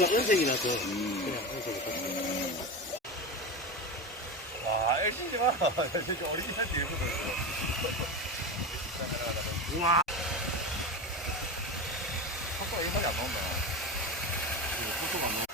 약간 은색이라서 그냥 은색이 와, LCD가 진짜 오리지널 뒤에서 우와. 속도가 이거밖에 안 나온다. 속도가 안 나.